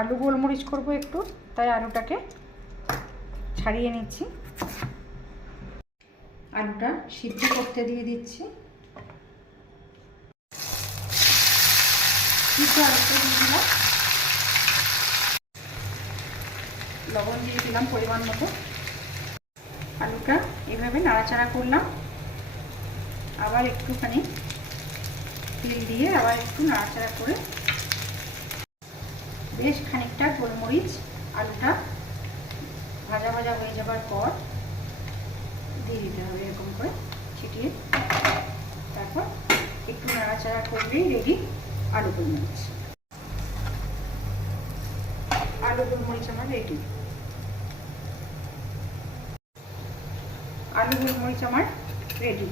আলু গোলমরিচ করব একটু, তাই আলুটাকে ছাড়িয়ে নিচ্ছি। আলুটা সিদ্ধ করতে দিয়ে দিচ্ছি। লবণ দিয়ে দিলাম পরিমাণ মতো। আলুটা এভাবে নাড়াচাড়া করলাম। আবার একটুখানি তেল দিয়ে আবার একটু নাড়াচাড়া করে বেশ খানিকটা গোলমরিচ, আলুটা ভাজা ভাজা হয়ে যাবার পর দিয়ে দিতে হবে এরকম করে ছিটিয়ে। তারপর একটু নাড়াচাড়া করলেই রেডি আলু গোলমরিচ। আলু গোলমরিচ আমার রেডি আলু গোলমরিচ আমার রেডি